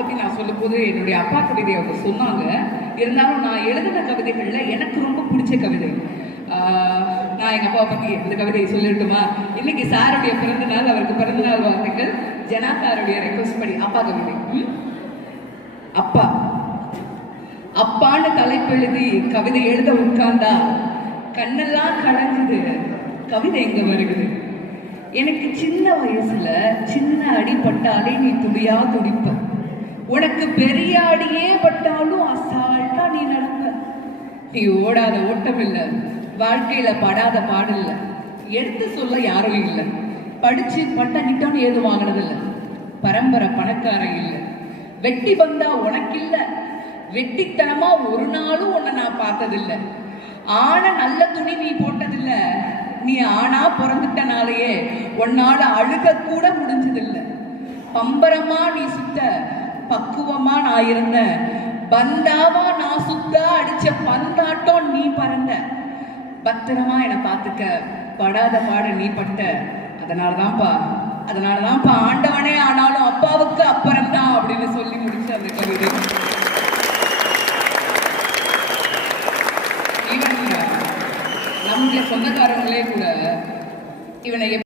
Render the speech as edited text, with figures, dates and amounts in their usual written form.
பத்தி நான் சொல்லும் போது என்னுடைய அப்பா கவிதை அவங்க சொன்னாங்க. இருந்தாலும் நான் எழுதின கவிதைகள்ல எனக்கு ரொம்ப பிடிச்ச கவிதை, நான் எங்க அப்பா பத்தி இந்த கவிதையை சொல்லிட்டுமா? இன்னைக்கு சாருடைய பிறந்த நாள், அவருக்கு பிறந்த நாள் வாழ்த்துக்கள். ஜனா சாருடைய ரெக்வஸ்ட் படி அப்பா கவிதை. அப்பா அப்பான்னு தலைப்பெழுதி கவிதை எழுத உட்கார்ந்தா கண்ணெல்லாம் கலங்குது, கவிதை எங்க வருகுது. எனக்கு சின்ன வயசுல சின்ன அடி பட்டாலே நீ துடியா துடிப்ப, உனக்கு பெரிய அடியே பட்டாலும் அசால்ட்டா நீ நடப்ப. நீ ஓடாத ஓட்டம் இல்லை, வாழ்க்கையில படாத பாடல்ல, எடுத்து சொல்ல யாரும் இல்லை, படிச்சு பட்டங்கிட்டான்னு ஏதும் வாங்கினதில்லை, பரம்பரை பணக்கார இல்லை, வெட்டி வந்தா உனக்கு இல்லை, வெட்டித்தனமா ஒரு நாளும் உன்னை நான் பார்த்ததில்லை, ஆன நல்ல துணி நீ போட்டதில்ல, நீ ஆனா பிறந்துட்டனாலேயே உன்னால அழுக கூட முடிஞ்சதில்லை, பம்பரமா நீ சுத்த பக்குவமா நான் இருந்த, பந்தாவா நான் சுத்த அடிச்ச பந்தாட்டம் நீ பறந்த, பத்திரமா என்னை பார்த்துக்க படாத பாட நீ பட்ட, அதனாலதான்ப்பா ஆண்டவனே ஆனாலும் அப்பாவுக்கு அப்புறம் தான் அப்படின்னு சொல்லி முடிச்ச அந்த கவிதை. நம்முடைய சொந்தக்காரங்களே கூட இவனை